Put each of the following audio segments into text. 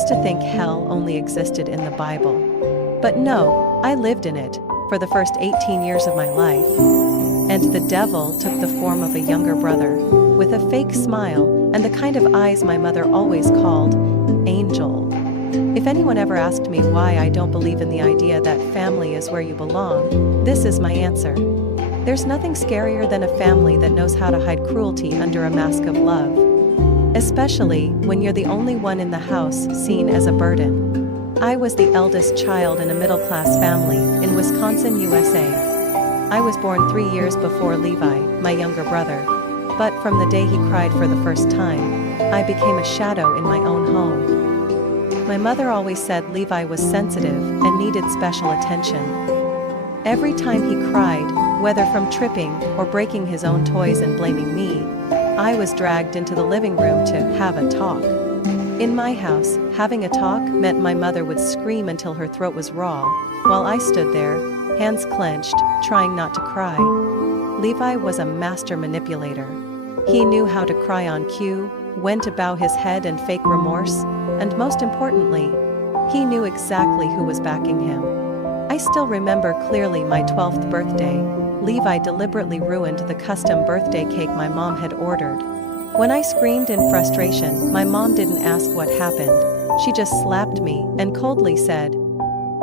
used to think hell only existed in the Bible. But no, I lived in it for the first 18 years of my life. And the devil took the form of a younger brother, with a fake smile and the kind of eyes my mother always called angel. If anyone ever asked me why I don't believe in the idea that family is where you belong, this is my answer. There's nothing scarier than a family that knows how to hide cruelty under a mask of love. Especially when you're the only one in the house seen as a burden. I was the eldest child in a middle-class family in Wisconsin, USA. I was born 3 years before Levi, my younger brother. But from the day he cried for the first time, I became a shadow in my own home. My mother always said Levi was sensitive and needed special attention. Every time he cried, whether from tripping or breaking his own toys and blaming me, I was dragged into the living room to have a talk. In my house, having a talk meant my mother would scream until her throat was raw, while I stood there, hands clenched, trying not to cry. Levi was a master manipulator. He knew how to cry on cue, when to bow his head and fake remorse, and most importantly, he knew exactly who was backing him. I still remember clearly my 12th birthday. Levi deliberately ruined the custom birthday cake my mom had ordered. When I screamed in frustration, my mom didn't ask what happened. She just slapped me and coldly said,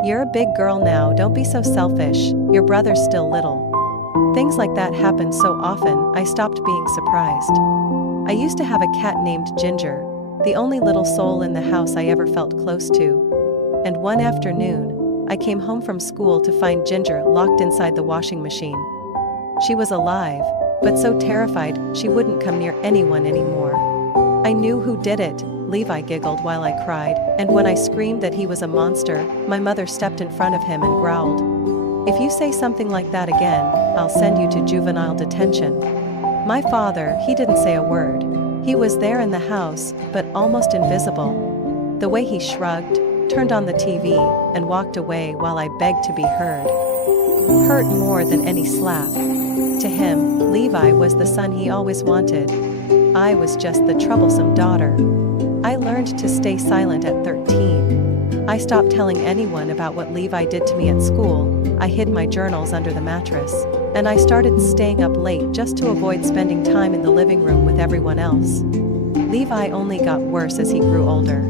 "You're a big girl now, don't be so selfish, your brother's still little." Things like that happened so often, I stopped being surprised. I used to have a cat named Ginger, the only little soul in the house I ever felt close to. And one afternoon, I came home from school to find Ginger locked inside the washing machine. She was alive, but so terrified she wouldn't come near anyone anymore. I knew who did it, Levi giggled while I cried, and when I screamed that he was a monster, my mother stepped in front of him and growled, "If you say something like that again, I'll send you to juvenile detention." My father, he didn't say a word. He was there in the house, but almost invisible. The way he shrugged, turned on the TV, and walked away while I begged to be heard, hurt more than any slap. To him, Levi was the son he always wanted. I was just the troublesome daughter. I learned to stay silent at 13. I stopped telling anyone about what Levi did to me at school. I hid my journals under the mattress, and I started staying up late just to avoid spending time in the living room with everyone else. Levi only got worse as he grew older.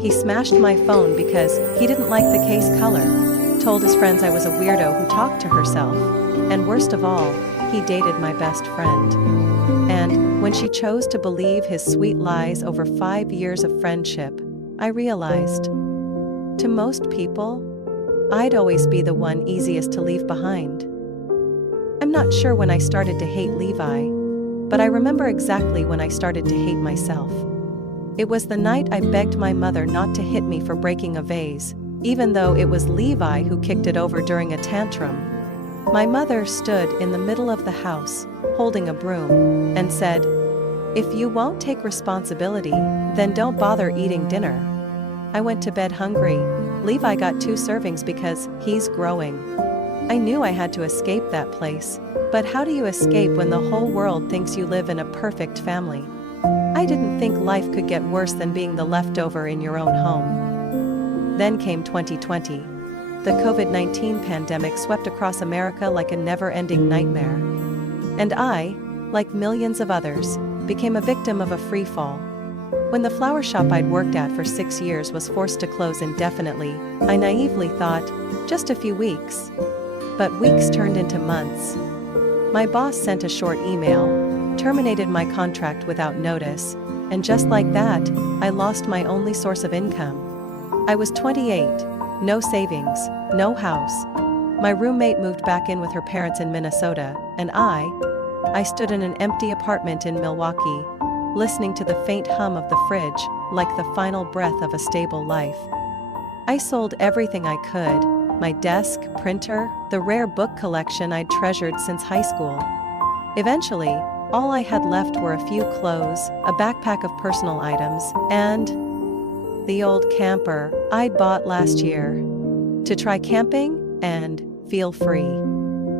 He smashed my phone because he didn't like the case color, told his friends I was a weirdo who talked to herself, and worst of all, he dated my best friend. And when she chose to believe his sweet lies over 5 years of friendship, I realized, to most people, I'd always be the one easiest to leave behind. I'm not sure when I started to hate Levi, but I remember exactly when I started to hate myself. It was the night I begged my mother not to hit me for breaking a vase, even though it was Levi who kicked it over during a tantrum. My mother stood in the middle of the house, holding a broom, and said, "If you won't take responsibility, then don't bother eating dinner." I went to bed hungry. Levi got 2 servings because he's growing. I knew I had to escape that place, but how do you escape when the whole world thinks you live in a perfect family? I didn't think life could get worse than being the leftover in your own home. Then came 2020. The COVID-19 pandemic swept across America like a never-ending nightmare. And I, like millions of others, became a victim of a free fall. When the flower shop I'd worked at for 6 years was forced to close indefinitely, I naively thought, just a few weeks. But weeks turned into months. My boss sent a short email, terminated my contract without notice, and just like that, I lost my only source of income. I was 28, no savings, no house. My roommate moved back in with her parents in Minnesota, and I stood in an empty apartment in Milwaukee, listening to the faint hum of the fridge, like the final breath of a stable life. I sold everything I could, my desk, printer, the rare book collection I'd treasured since high school. Eventually, all I had left were a few clothes, a backpack of personal items, and the old camper I'd bought last year. To try camping and feel free.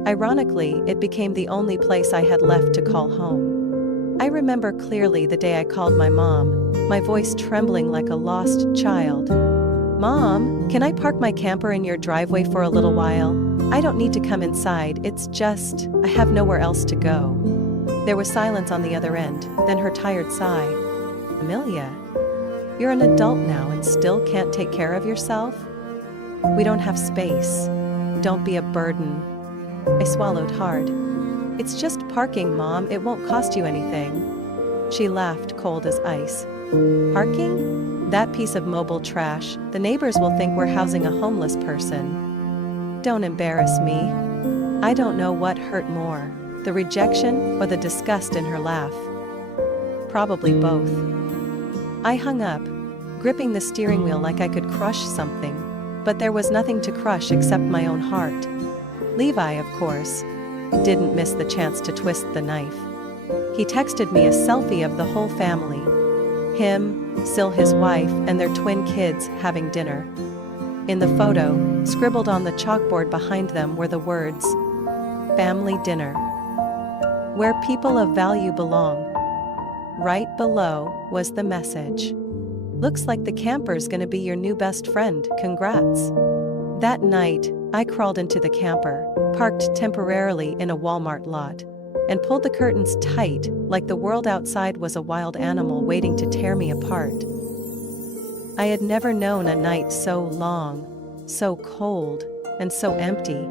Ironically, it became the only place I had left to call home. I remember clearly the day I called my mom, my voice trembling like a lost child. "Mom, can I park my camper in your driveway for a little while? I don't need to come inside, it's just, I have nowhere else to go." There was silence on the other end, then her tired sigh. "Amelia, you're an adult now and still can't take care of yourself? We don't have space. Don't be a burden." I swallowed hard. "It's just parking, Mom, it won't cost you anything." She laughed, cold as ice. "Parking? That piece of mobile trash, the neighbors will think we're housing a homeless person." Don't embarrass me. I don't know what hurt more, the rejection or the disgust in her laugh. Probably both. I hung up, gripping the steering wheel like I could crush something, but there was nothing to crush except my own heart. Levi, of course, didn't miss the chance to twist the knife. He texted me a selfie of the whole family. Him, Sil his wife, and their twin kids having dinner. In the photo, scribbled on the chalkboard behind them were the words, "Family dinner. Where people of value belong." Right below was the message. "Looks like the camper's gonna be your new best friend, congrats." That night, I crawled into the camper, parked temporarily in a Walmart lot, and pulled the curtains tight like the world outside was a wild animal waiting to tear me apart. I had never known a night so long, so cold, and so empty.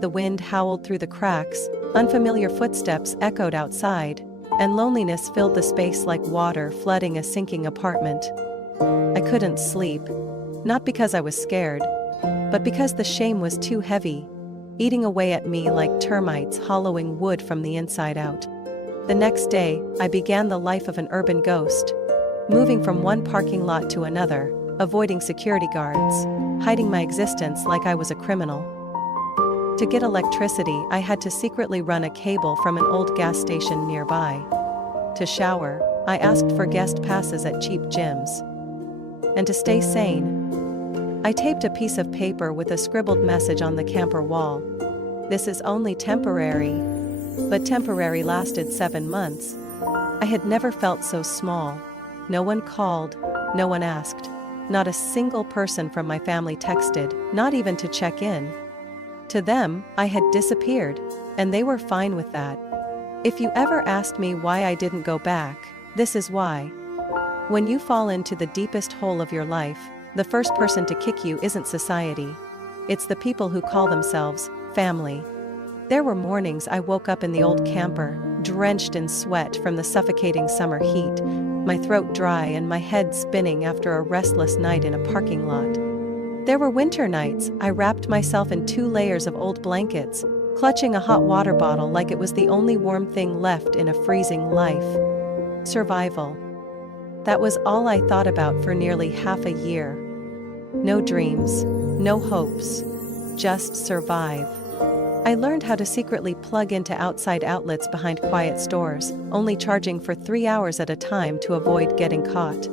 The wind howled through the cracks, unfamiliar footsteps echoed outside, and loneliness filled the space like water flooding a sinking apartment. I couldn't sleep, not because I was scared, but because the shame was too heavy, eating away at me like termites hollowing wood from the inside out. The next day, I began the life of an urban ghost, moving from one parking lot to another, avoiding security guards, hiding my existence like I was a criminal. To get electricity, I had to secretly run a cable from an old gas station nearby. To shower, I asked for guest passes at cheap gyms. And to stay sane, I taped a piece of paper with a scribbled message on the camper wall. "This is only temporary." But temporary lasted 7 months. I had never felt so small. No one called, no one asked. Not a single person from my family texted, not even to check in. To them, I had disappeared, and they were fine with that. If you ever asked me why I didn't go back, this is why. When you fall into the deepest hole of your life, the first person to kick you isn't society. It's the people who call themselves family. There were mornings I woke up in the old camper, drenched in sweat from the suffocating summer heat, my throat dry and my head spinning after a restless night in a parking lot. There were winter nights I wrapped myself in 2 layers of old blankets, clutching a hot water bottle like it was the only warm thing left in a freezing life. Survival. That was all I thought about for nearly half a year. No dreams, no hopes, just survive. I learned how to secretly plug into outside outlets behind quiet stores, only charging for 3 hours at a time to avoid getting caught.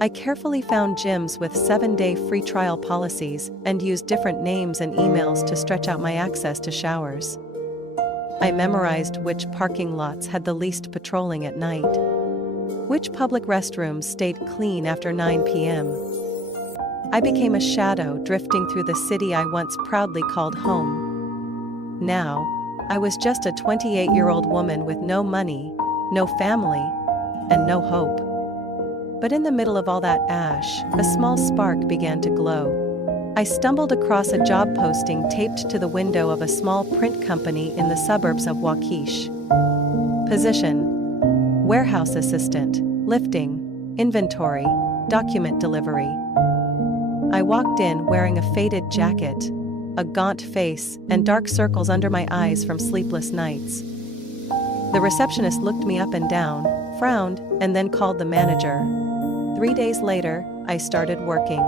I carefully found gyms with 7-day free trial policies and used different names and emails to stretch out my access to showers. I memorized which parking lots had the least patrolling at night, which public restrooms stayed clean after 9 p.m. I became a shadow drifting through the city I once proudly called home. Now, I was just a 28-year-old woman with no money, no family, and no hope. But in the middle of all that ash, a small spark began to glow. I stumbled across a job posting taped to the window of a small print company in the suburbs of Waukesha. Position: warehouse assistant, lifting, inventory, document delivery. I walked in wearing a faded jacket, a gaunt face, and dark circles under my eyes from sleepless nights. The receptionist looked me up and down, frowned, and then called the manager. 3 days later, I started working.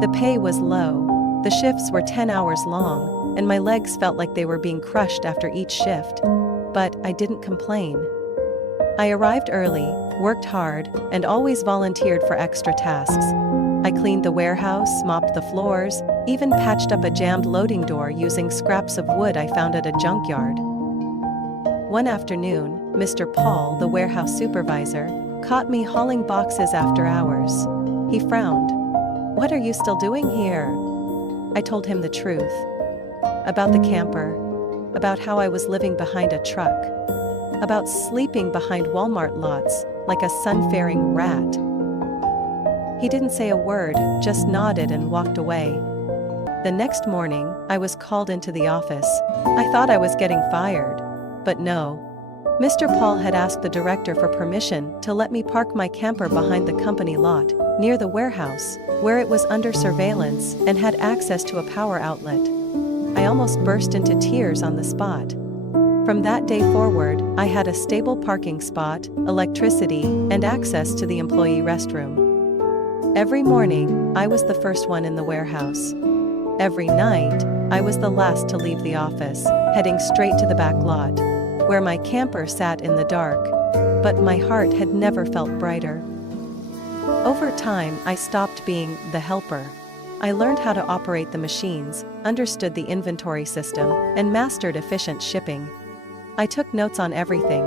The pay was low, the shifts were 10 hours long, and my legs felt like they were being crushed after each shift. But I didn't complain. I arrived early, worked hard, and always volunteered for extra tasks. I cleaned the warehouse, mopped the floors, even patched up a jammed loading door using scraps of wood I found at a junkyard. One afternoon, Mr. Paul, the warehouse supervisor, caught me hauling boxes after hours. He frowned. "What are you still doing here?" I told him the truth. About the camper. About how I was living behind a truck. About sleeping behind Walmart lots like a sun-faring rat. He didn't say a word, just nodded and walked away. The next morning, I was called into the office. I thought I was getting fired. But no. Mr. Paul had asked the director for permission to let me park my camper behind the company lot, near the warehouse, where it was under surveillance and had access to a power outlet. I almost burst into tears on the spot. From that day forward, I had a stable parking spot, electricity, and access to the employee restroom. Every morning, I was the first one in the warehouse. Every night, I was the last to leave the office, heading straight to the back lot, where my camper sat in the dark. But my heart had never felt brighter. Over time, I stopped being the helper. I learned how to operate the machines, understood the inventory system, and mastered efficient shipping. I took notes on everything,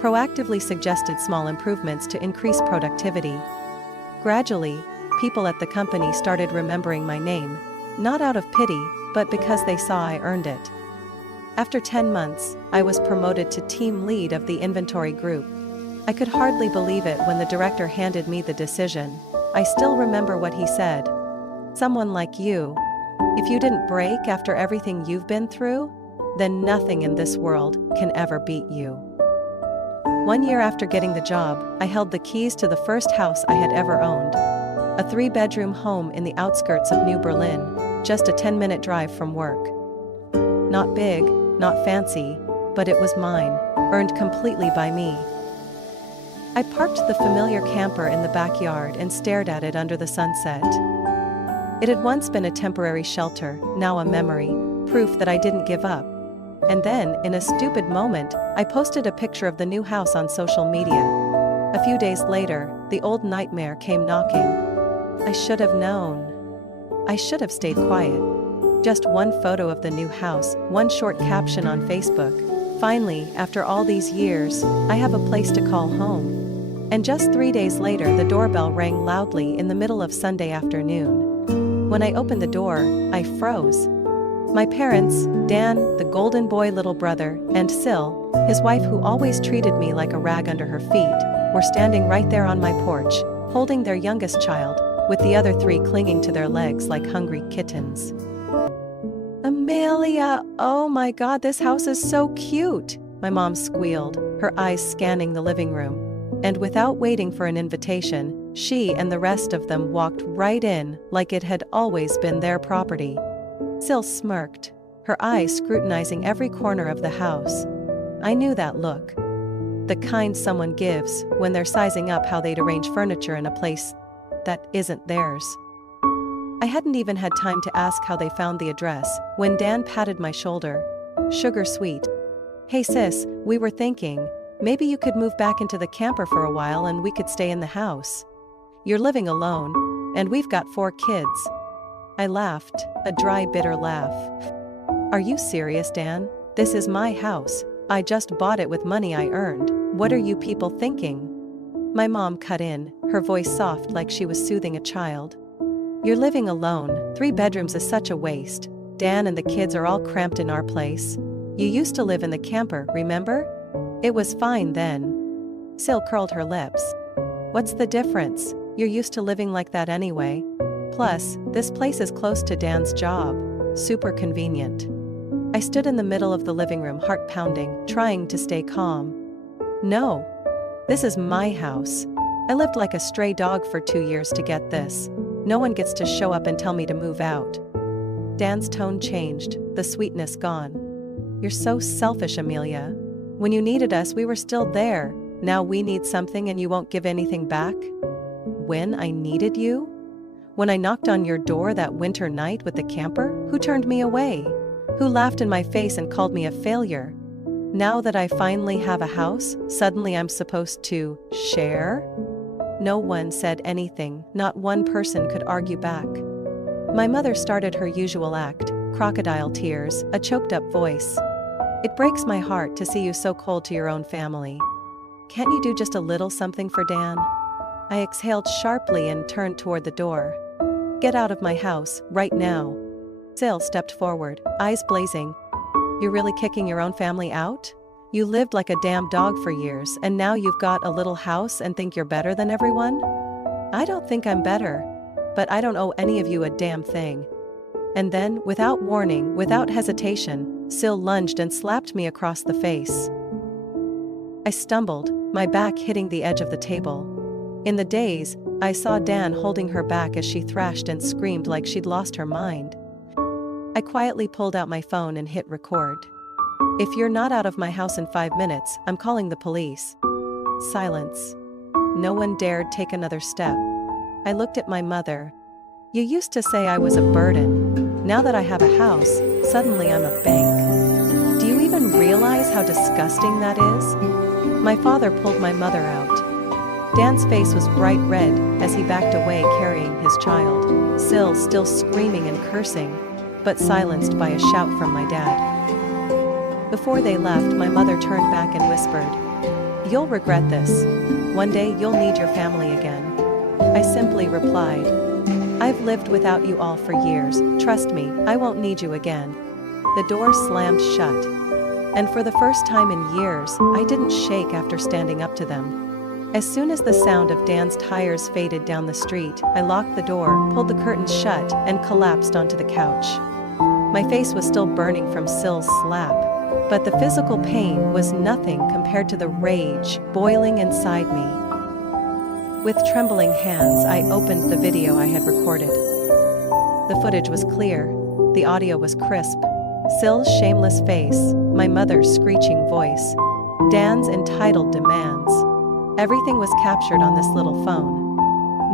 proactively suggested small improvements to increase productivity. Gradually, people at the company started remembering my name, not out of pity, but because they saw I earned it. After 10 months, I was promoted to team lead of the inventory group. I could hardly believe it when the director handed me the decision. I still remember what he said. "Someone like you. If you didn't break after everything you've been through, then nothing in this world can ever beat you." 1 year after getting the job, I held the keys to the first house I had ever owned. A 3-bedroom home in the outskirts of New Berlin, just a 10-minute drive from work. Not big, not fancy, but it was mine, earned completely by me. I parked the familiar camper in the backyard and stared at it under the sunset. It had once been a temporary shelter, now a memory, proof that I didn't give up. And then, in a stupid moment, I posted a picture of the new house on social media. A few days later, the old nightmare came knocking. I should have known. I should have stayed quiet. Just one photo of the new house, one short caption on Facebook. Finally, after all these years, I have a place to call home. And just 3 days later, the doorbell rang loudly in the middle of Sunday afternoon. When I opened the door, I froze. My parents, Dan, the golden boy little brother, and Sil, his wife who always treated me like a rag under her feet, were standing right there on my porch, holding their youngest child, with the other 3 clinging to their legs like hungry kittens. "Amelia, oh my God, this house is so cute," my mom squealed, her eyes scanning the living room. And without waiting for an invitation, she and the rest of them walked right in like it had always been their property. Sil smirked, her eyes scrutinizing every corner of the house. I knew that look. The kind someone gives when they're sizing up how they'd arrange furniture in a place that isn't theirs. I hadn't even had time to ask how they found the address when Dan patted my shoulder. Sugar sweet. "Hey sis, we were thinking, maybe you could move back into the camper for a while and we could stay in the house. You're living alone, and we've got 4 kids." I laughed, a dry, bitter laugh. "Are you serious, Dan? This is my house. I just bought it with money I earned. What are you people thinking?" My mom cut in, her voice soft like she was soothing a child. "You're living alone. 3 bedrooms is such a waste. Dan and the kids are all cramped in our place. You used to live in the camper, remember? It was fine then." Sil curled her lips. "What's the difference? You're used to living like that anyway. Plus, this place is close to Dan's job. Super convenient." I stood in the middle of the living room, heart pounding, trying to stay calm. "No. This is my house. I lived like a stray dog for 2 years to get this. No one gets to show up and tell me to move out." Dan's tone changed, the sweetness gone. "You're so selfish, Amelia. When you needed us, we were still there. Now we need something and you won't give anything back?" "When I needed you? When I knocked on your door that winter night with the camper, who turned me away? Who laughed in my face and called me a failure? Now that I finally have a house, suddenly I'm supposed to share?" No one said anything, not one person could argue back. My mother started her usual act, crocodile tears, a choked up voice. It breaks my heart to see you so cold to your own family. Can't you do just a little something for Dan? I exhaled sharply and turned toward the door. Get out of my house, right now. Sil stepped forward, eyes blazing. You're really kicking your own family out? You lived like a damn dog for years and now you've got a little house and think you're better than everyone? I don't think I'm better, but I don't owe any of you a damn thing. And then, without warning, without hesitation, Sil lunged and slapped me across the face. I stumbled, my back hitting the edge of the table. In the daze, I saw Dan holding her back as she thrashed and screamed like she'd lost her mind. I quietly pulled out my phone and hit record. If you're not out of my house in 5 minutes, I'm calling the police. Silence. No one dared take another step. I looked at my mother. You used to say I was a burden. Now that I have a house, suddenly I'm a bank. Do you even realize how disgusting that is? My father pulled my mother out. Dan's face was bright red as he backed away carrying his child. Sil still screaming and cursing, but silenced by a shout from my dad. Before they left, my mother turned back and whispered, "You'll regret this. One day you'll need your family again." I simply replied, "I've lived without you all for years, trust me, I won't need you again." The door slammed shut. And for the first time in years, I didn't shake after standing up to them. As soon as the sound of Dan's tires faded down the street, I locked the door, pulled the curtains shut, and collapsed onto the couch. My face was still burning from Sil's slap, but the physical pain was nothing compared to the rage boiling inside me. With trembling hands, I opened the video I had recorded. The footage was clear, the audio was crisp. Sil's shameless face, my mother's screeching voice, Dan's entitled demands. Everything was captured on this little phone.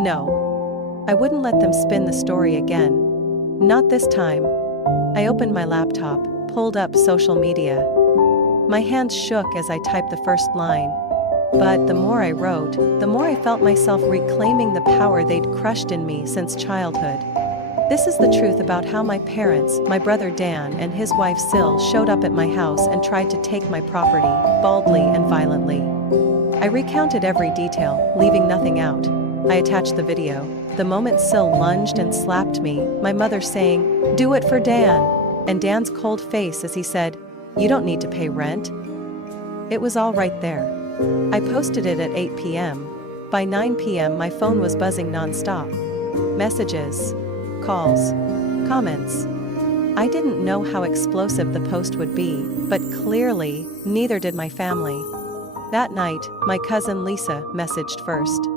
No. I wouldn't let them spin the story again. Not this time. I opened my laptop, pulled up social media. My hands shook as I typed the first line. But the more I wrote, the more I felt myself reclaiming the power they'd crushed in me since childhood. This is the truth about how my parents, my brother Dan and his wife Sil, showed up at my house and tried to take my property, baldly and violently. I recounted every detail, leaving nothing out. I attached the video. The moment Sil lunged and slapped me, my mother saying, "Do it for Dan," and Dan's cold face as he said, "You don't need to pay rent." It was all right there. I posted it at 8 p.m. By 9 p.m. my phone was buzzing non-stop. Messages, calls, comments. I didn't know how explosive the post would be, but clearly, neither did my family. That night, my cousin Lisa messaged first.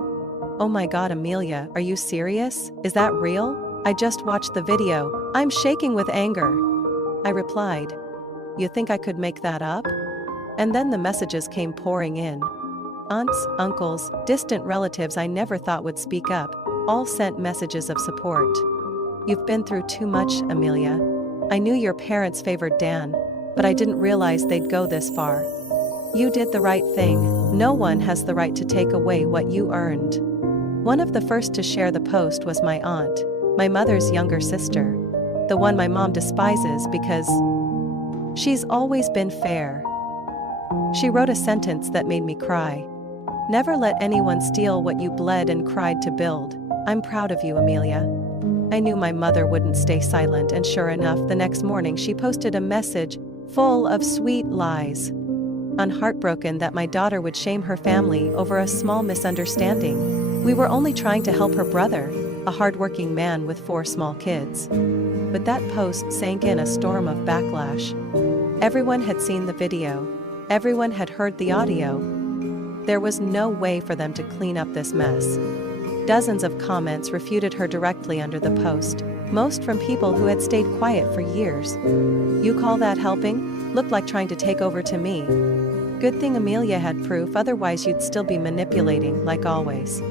"Oh my God, Amelia, are you serious? Is that real? I just watched the video. I'm shaking with anger." I replied, "You think I could make that up?" And then the messages came pouring in. Aunts, uncles, distant relatives I never thought would speak up, all sent messages of support. "You've been through too much, Amelia. I knew your parents favored Dan, but I didn't realize they'd go this far. You did the right thing. No one has the right to take away what you earned." One of the first to share the post was my aunt, my mother's younger sister, the one my mom despises because she's always been fair. She wrote a sentence that made me cry. "Never let anyone steal what you bled and cried to build. I'm proud of you, Amelia." I knew my mother wouldn't stay silent, and sure enough, the next morning she posted a message full of sweet lies. Unheartbroken that my daughter would shame her family over a small misunderstanding. We were only trying to help her brother, a hardworking man with 4 small kids. But that post sank in a storm of backlash. Everyone had seen the video. Everyone had heard the audio. There was no way for them to clean up this mess. Dozens of comments refuted her directly under the post, most from people who had stayed quiet for years. "You call that helping? Looked like trying to take over to me. Good thing Amelia had proof, otherwise you'd still be manipulating, like always."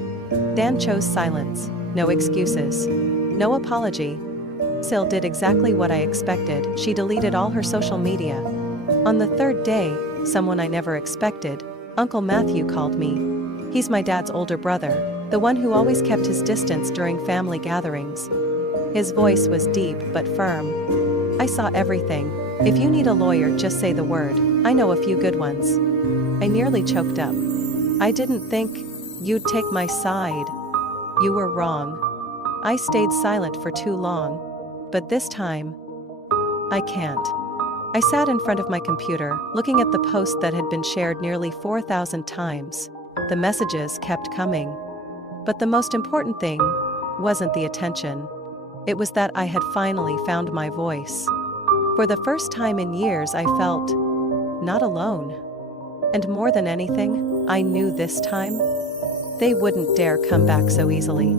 Dan chose silence, no excuses, no apology. Sil did exactly what I expected. She deleted all her social media. On the 3rd day, someone I never expected, Uncle Matthew, called me. He's my dad's older brother, the one who always kept his distance during family gatherings. His voice was deep but firm. "I saw everything. If you need a lawyer, just say the word. I know a few good ones. I nearly choked up. I didn't think you'd take my side. You were wrong. I stayed silent for too long. But this time, I can't. I sat in front of my computer, looking at the post that had been shared nearly 4,000 times. The messages kept coming. But the most important thing wasn't the attention. It was that I had finally found my voice. For the first time in years, I felt not alone. And more than anything, I knew this time they wouldn't dare come back so easily.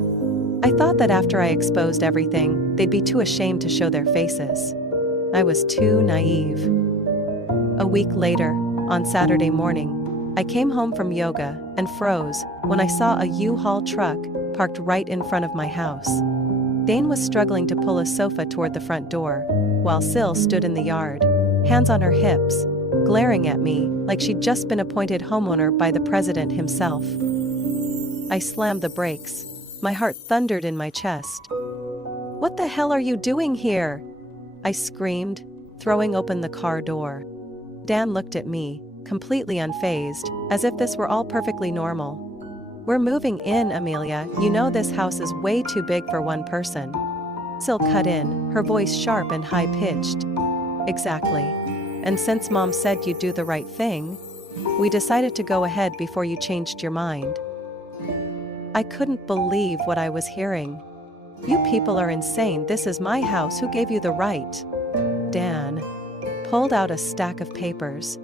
I thought that after I exposed everything, they'd be too ashamed to show their faces. I was too naive. A week later, on Saturday morning, I came home from yoga and froze when I saw a U-Haul truck parked right in front of my house. Dane was struggling to pull a sofa toward the front door, while Sil stood in the yard, hands on her hips, glaring at me like she'd just been appointed homeowner by the president himself. I slammed the brakes. My heart thundered in my chest. "What the hell are you doing here?" I screamed, throwing open the car door. Dan looked at me, completely unfazed, as if this were all perfectly normal. "We're moving in, Amelia. You know this house is way too big for one person." Sil cut in, her voice sharp and high-pitched. "Exactly. And since Mom said you'd do the right thing, we decided to go ahead before you changed your mind." I couldn't believe what I was hearing. "You people are insane. This is my house. Who gave you the right?" Dan pulled out a stack of papers,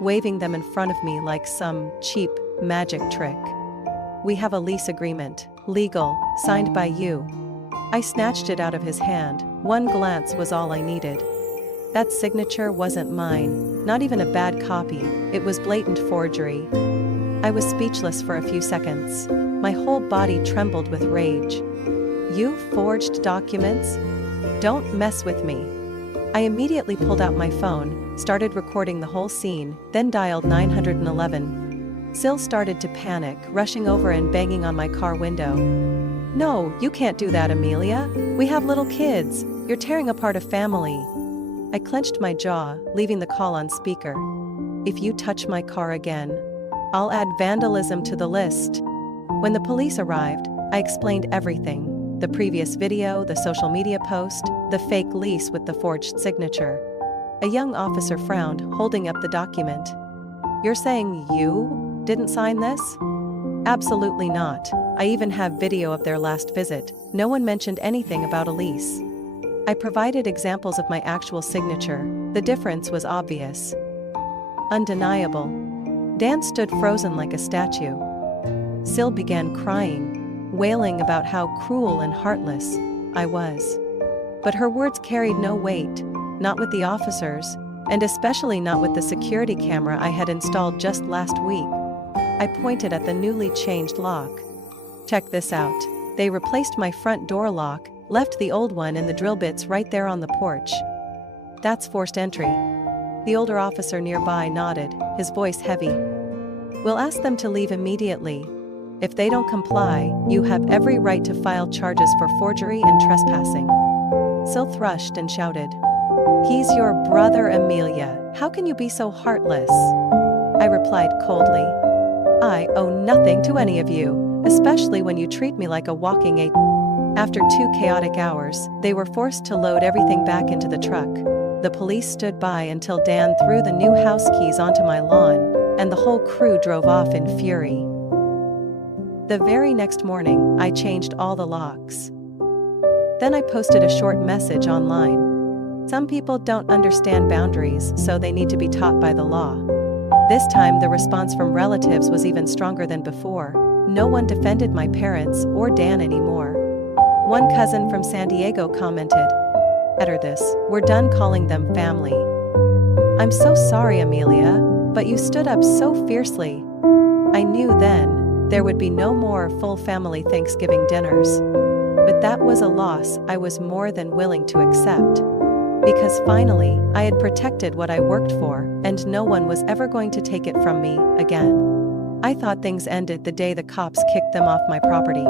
waving them in front of me like some cheap magic trick. "We have a lease agreement, legal, signed by you." I snatched it out of his hand. One glance was all I needed. That signature wasn't mine, not even a bad copy. It was blatant forgery. I was speechless for a few seconds. My whole body trembled with rage. "You forged documents? Don't mess with me." I immediately pulled out my phone, started recording the whole scene, then dialed 911. Sil started to panic, rushing over and banging on my car window. "No, you can't do that, Amelia. We have little kids. You're tearing apart a family." I clenched my jaw, leaving the call on speaker. "If you touch my car again, I'll add vandalism to the list." When the police arrived, I explained everything. The previous video, the social media post, the fake lease with the forged signature. A young officer frowned, holding up the document. "You're saying you didn't sign this?" "Absolutely not. I even have video of their last visit. No one mentioned anything about a lease." I provided examples of my actual signature. The difference was obvious. Undeniable. Dan stood frozen like a statue. Sil began crying, wailing about how cruel and heartless I was. But her words carried no weight, not with the officers, and especially not with the security camera I had installed just last week. I pointed at the newly changed lock. "Check this out. They replaced my front door lock, left the old one and the drill bits right there on the porch. That's forced entry." The older officer nearby nodded, his voice heavy. "We'll ask them to leave immediately. If they don't comply, you have every right to file charges for forgery and trespassing." Sil thrushed and shouted, "He's your brother, Amelia. How can you be so heartless?" I replied coldly, "I owe nothing to any of you, especially when you treat me like a walking ape." After 2 chaotic hours, they were forced to load everything back into the truck. The police stood by until Dan threw the new house keys onto my lawn, and the whole crew drove off in fury. The very next morning, I changed all the locks. Then I posted a short message online. Some people don't understand boundaries, so they need to be taught by the law. This time, the response from relatives was even stronger than before. No one defended my parents or Dan anymore. One cousin from San Diego commented, "Better this, we're done calling them family." "I'm so sorry, Amelia, but you stood up so fiercely." I knew then there would be no more full family Thanksgiving dinners. But that was a loss I was more than willing to accept. Because finally, I had protected what I worked for, and no one was ever going to take it from me again. I thought things ended the day the cops kicked them off my property.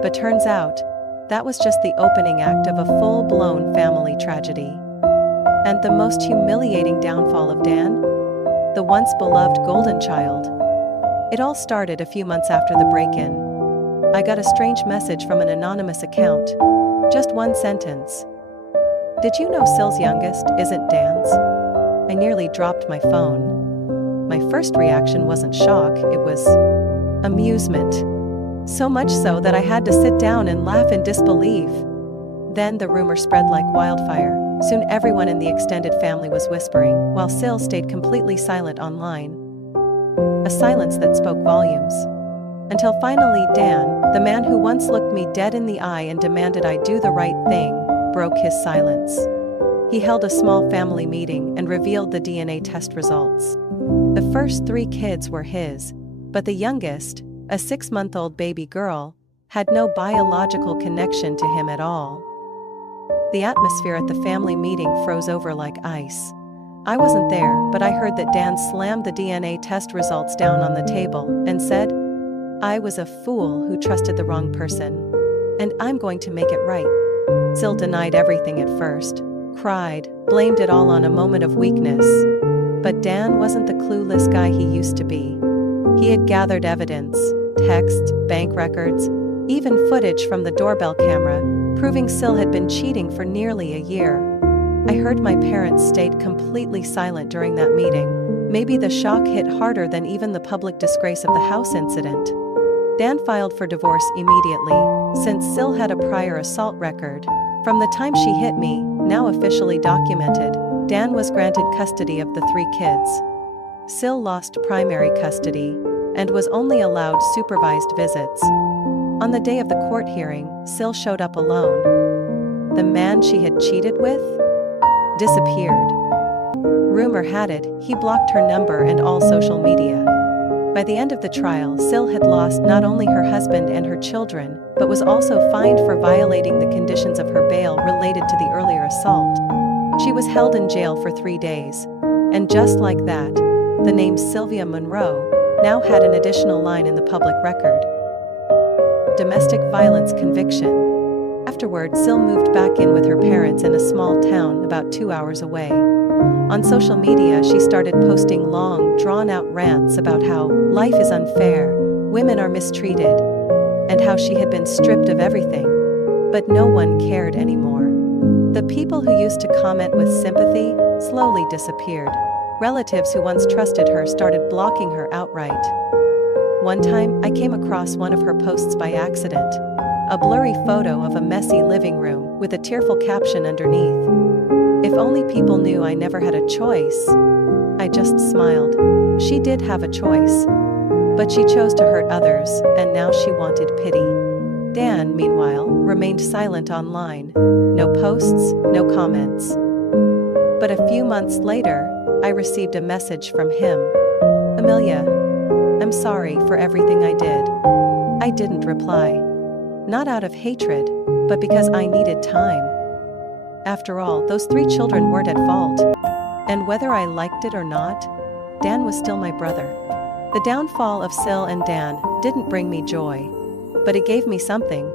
But turns out, that was just the opening act of a full-blown family tragedy. And the most humiliating downfall of Dan? The once beloved golden child. It all started a few months after the break-in. I got a strange message from an anonymous account. Just one sentence. "Did you know Syl's youngest isn't Dan's?" I nearly dropped my phone. My first reaction wasn't shock, it was amusement. So much so that I had to sit down and laugh in disbelief. Then the rumor spread like wildfire. Soon everyone in the extended family was whispering, while Syl stayed completely silent online. A silence that spoke volumes. Until finally Dan, the man who once looked me dead in the eye and demanded I do the right thing, broke his silence. He held a small family meeting and revealed the DNA test results. The first 3 kids were his, but the youngest, a 6-month-old baby girl, had no biological connection to him at all. The atmosphere at the family meeting froze over like ice. I wasn't there, but I heard that Dan slammed the DNA test results down on the table and said, "I was a fool who trusted the wrong person. And I'm going to make it right." Syl denied everything at first, cried, blamed it all on a moment of weakness. But Dan wasn't the clueless guy he used to be. He had gathered evidence, texts, bank records, even footage from the doorbell camera, proving Syl had been cheating for nearly a year. I heard my parents stayed completely silent during that meeting. Maybe the shock hit harder than even the public disgrace of the house incident. Dan filed for divorce immediately, since Syl had a prior assault record. From the time she hit me, now officially documented, Dan was granted custody of the 3 kids. Syl lost primary custody and was only allowed supervised visits. On the day of the court hearing, Syl showed up alone. The man she had cheated with disappeared. Rumor had it, he blocked her number and all social media. By the end of the trial, Syl had lost not only her husband and her children, but was also fined for violating the conditions of her bail related to the earlier assault. She was held in jail for 3 days. And just like that, the name Sylvia Monroe now had an additional line in the public record. Domestic violence conviction. Afterward, Syl moved back in with her parents in a small town about 2 hours away. On social media, she started posting long, drawn-out rants about how life is unfair, women are mistreated, and how she had been stripped of everything. But no one cared anymore. The people who used to comment with sympathy slowly disappeared. Relatives who once trusted her started blocking her outright. One time, I came across one of her posts by accident. A blurry photo of a messy living room with a tearful caption underneath. "If only people knew I never had a choice." I just smiled. She did have a choice. But she chose to hurt others, and now she wanted pity. Dan, meanwhile, remained silent online. No posts, no comments. But a few months later, I received a message from him. "Amelia, I'm sorry for everything I did." I didn't reply. Not out of hatred, but because I needed time. After all, those 3 children weren't at fault. And whether I liked it or not, Dan was still my brother. The downfall of Syl and Dan didn't bring me joy. But it gave me something.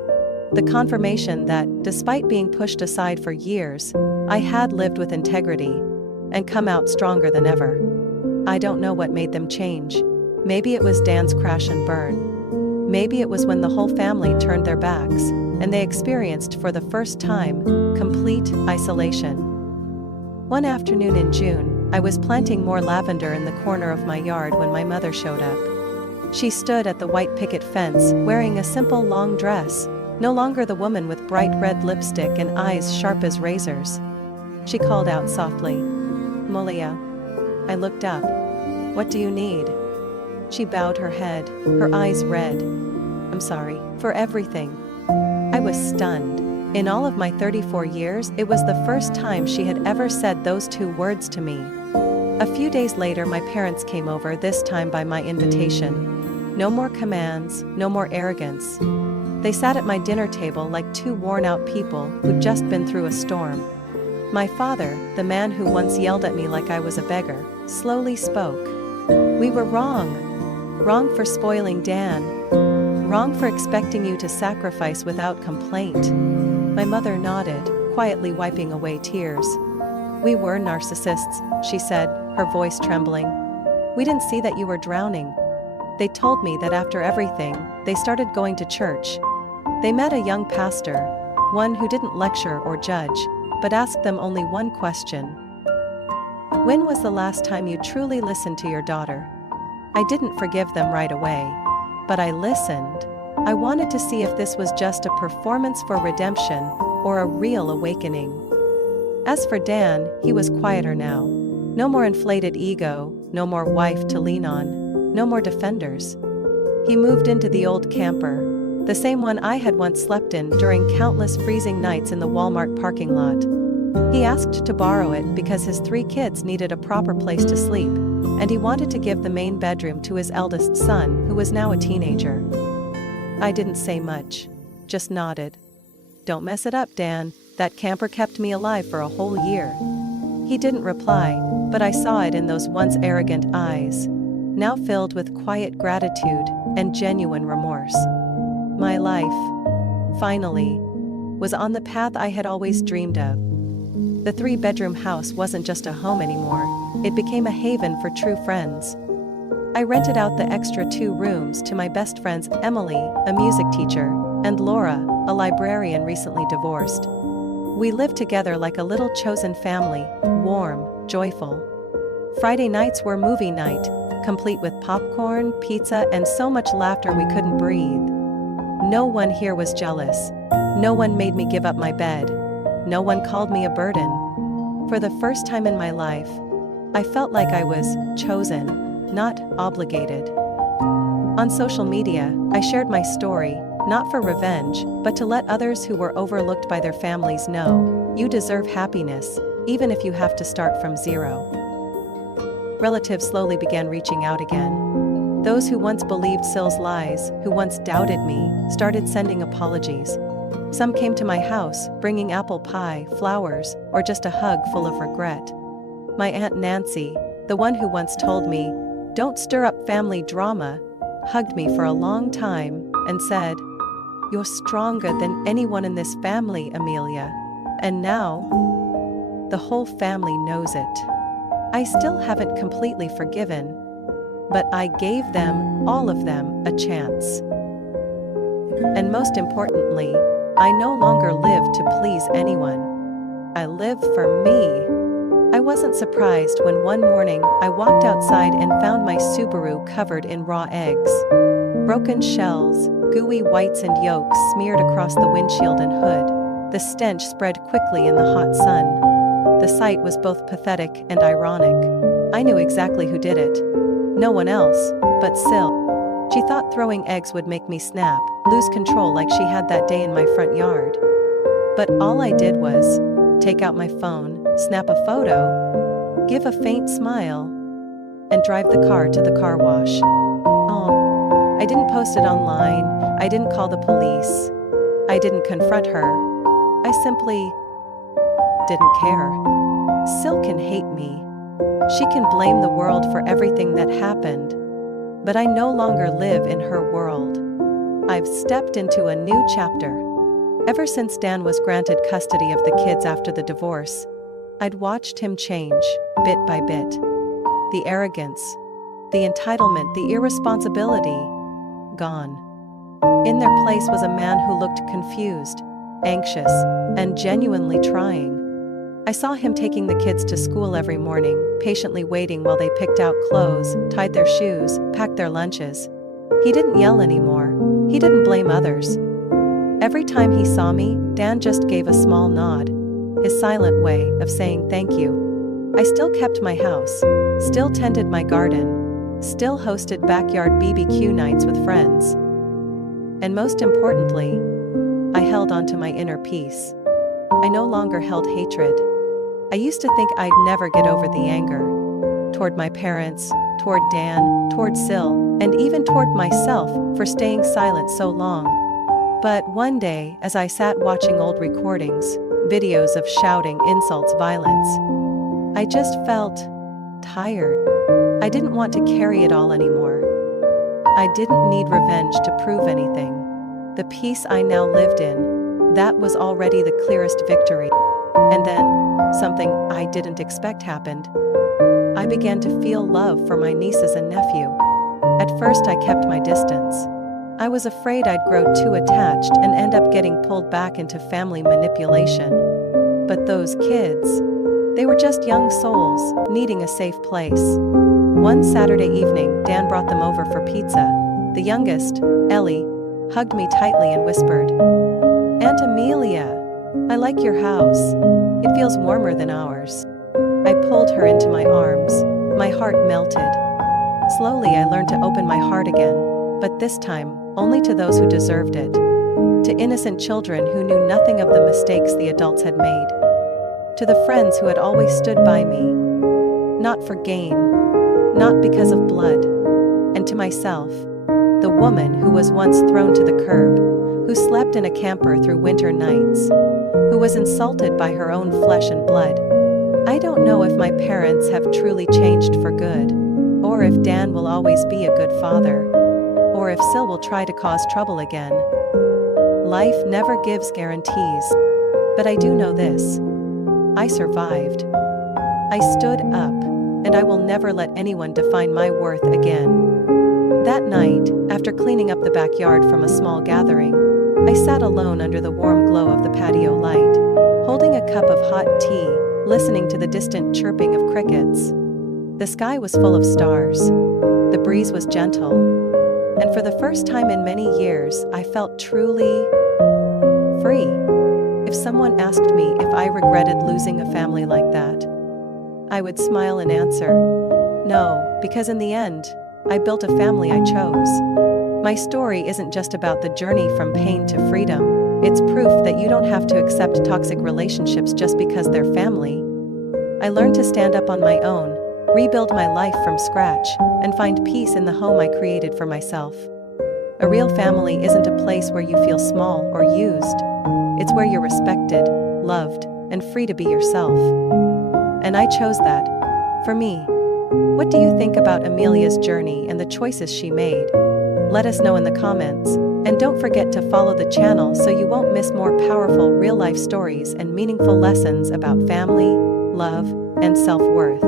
The confirmation that, despite being pushed aside for years, I had lived with integrity and come out stronger than ever. I don't know what made them change. Maybe it was Dan's crash and burn. Maybe it was when the whole family turned their backs, and they experienced for the first time, complete isolation. One afternoon in June, I was planting more lavender in the corner of my yard when my mother showed up. She stood at the white picket fence, wearing a simple long dress, no longer the woman with bright red lipstick and eyes sharp as razors. She called out softly, "Molia." I looked up. "What do you need?" She bowed her head, her eyes red. "I'm sorry for everything." I was stunned. In all of my 34 years, it was the first time she had ever said those 2 words to me. A few days later, my parents came over, this time by my invitation. No more commands, no more arrogance. They sat at my dinner table like 2 worn-out people who'd just been through a storm. My father, the man who once yelled at me like I was a beggar, slowly spoke. "We were wrong. Wrong for spoiling Dan. Wrong for expecting you to sacrifice without complaint." My mother nodded, quietly wiping away tears. "We were narcissists," she said, her voice trembling. "We didn't see that you were drowning. They told me that after everything, they started going to church. They met a young pastor, one who didn't lecture or judge, but asked them only one question. When was the last time you truly listened to your daughter? I didn't forgive them right away. But I listened. I wanted to see if this was just a performance for redemption, or a real awakening." As for Dan, he was quieter now. No more inflated ego, no more wife to lean on, no more defenders. He moved into the old camper, the same one I had once slept in during countless freezing nights in the Walmart parking lot. He asked to borrow it because his 3 kids needed a proper place to sleep, and he wanted to give the main bedroom to his eldest son, who was now a teenager. I didn't say much, just nodded. "Don't mess it up, Dan. That camper kept me alive for a whole year." He didn't reply, but I saw it in those once arrogant eyes, now filled with quiet gratitude and genuine remorse. My life, finally, was on the path I had always dreamed of. The 3-bedroom house wasn't just a home anymore, it became a haven for true friends. I rented out the extra 2 rooms to my best friends Emily, a music teacher, and Laura, a librarian recently divorced. We lived together like a little chosen family, warm, joyful. Friday nights were movie night, complete with popcorn, pizza, and so much laughter we couldn't breathe. No one here was jealous. No one made me give up my bed. No one called me a burden. For the first time in my life, I felt like I was chosen, not obligated. On social media, I shared my story, not for revenge, but to let others who were overlooked by their families know, you deserve happiness, even if you have to start from zero. Relatives slowly began reaching out again. Those who once believed Sill's lies, who once doubted me, started sending apologies. Some came to my house, bringing apple pie, flowers, or just a hug full of regret. My Aunt Nancy, the one who once told me, "Don't stir up family drama," hugged me for a long time and said, "You're stronger than anyone in this family, Amelia." And now, the whole family knows it. I still haven't completely forgiven, but I gave them, all of them, a chance. And most importantly, I no longer live to please anyone. I live for me. I wasn't surprised when one morning I walked outside and found my Subaru covered in raw eggs. Broken shells, gooey whites and yolks smeared across the windshield and hood. The stench spread quickly in the hot sun. The sight was both pathetic and ironic. I knew exactly who did it. No one else, but Sill. She thought throwing eggs would make me snap, lose control like she had that day in my front yard. But all I did was take out my phone, snap a photo, give a faint smile, and drive the car to the car wash. Oh, I didn't post it online, I didn't call the police, I didn't confront her. I simply didn't care. Sil can hate me. She can blame the world for everything that happened. But I no longer live in her world. I've stepped into a new chapter. Ever since Dan was granted custody of the kids after the divorce, I'd watched him change, bit by bit. The arrogance, the entitlement, the irresponsibility, gone. In their place was a man who looked confused, anxious, and genuinely trying. I saw him taking the kids to school every morning, patiently waiting while they picked out clothes, tied their shoes, packed their lunches. He didn't yell anymore. He didn't blame others. Every time he saw me, Dan just gave a small nod, his silent way of saying thank you. I still kept my house, still tended my garden, still hosted backyard BBQ nights with friends. And most importantly, I held on to my inner peace. I no longer held hatred. I used to think I'd never get over the anger. Toward my parents, toward Dan, toward Sil, and even toward myself for staying silent so long. But one day, as I sat watching old recordings, videos of shouting, insults, violence, I just felt tired. I didn't want to carry it all anymore. I didn't need revenge to prove anything. The peace I now lived in, that was already the clearest victory. And then, something I didn't expect happened. I began to feel love for my nieces and nephew. At first I kept my distance. I was afraid I'd grow too attached and end up getting pulled back into family manipulation. But those kids, they were just young souls, needing a safe place. One Saturday evening, Dan brought them over for pizza. The youngest, Ellie, hugged me tightly and whispered, "Aunt Amelia, I like your house. It feels warmer than ours." I pulled her into my arms. My heart melted. Slowly I learned to open my heart again, but this time, only to those who deserved it. To innocent children who knew nothing of the mistakes the adults had made. To the friends who had always stood by me. Not for gain, not because of blood. And to myself, the woman who was once thrown to the curb, who slept in a camper through winter nights, who was insulted by her own flesh and blood. I don't know if my parents have truly changed for good, or if Dan will always be a good father, or if Sil will try to cause trouble again. Life never gives guarantees, but I do know this. I survived. I stood up, and I will never let anyone define my worth again. That night, after cleaning up the backyard from a small gathering, I sat alone under the warm glow of the patio light, holding a cup of hot tea, listening to the distant chirping of crickets. The sky was full of stars. The breeze was gentle. And for the first time in many years, I felt truly free. If someone asked me if I regretted losing a family like that, I would smile and answer, no, because in the end, I built a family I chose. My story isn't just about the journey from pain to freedom. It's proof that you don't have to accept toxic relationships just because they're family. I learned to stand up on my own, rebuild my life from scratch, and find peace in the home I created for myself. A real family isn't a place where you feel small or used. It's where you're respected, loved, and free to be yourself. And I chose that. For me. What do you think about Amelia's journey and the choices she made? Let us know in the comments, and don't forget to follow the channel so you won't miss more powerful real-life stories and meaningful lessons about family, love, and self-worth.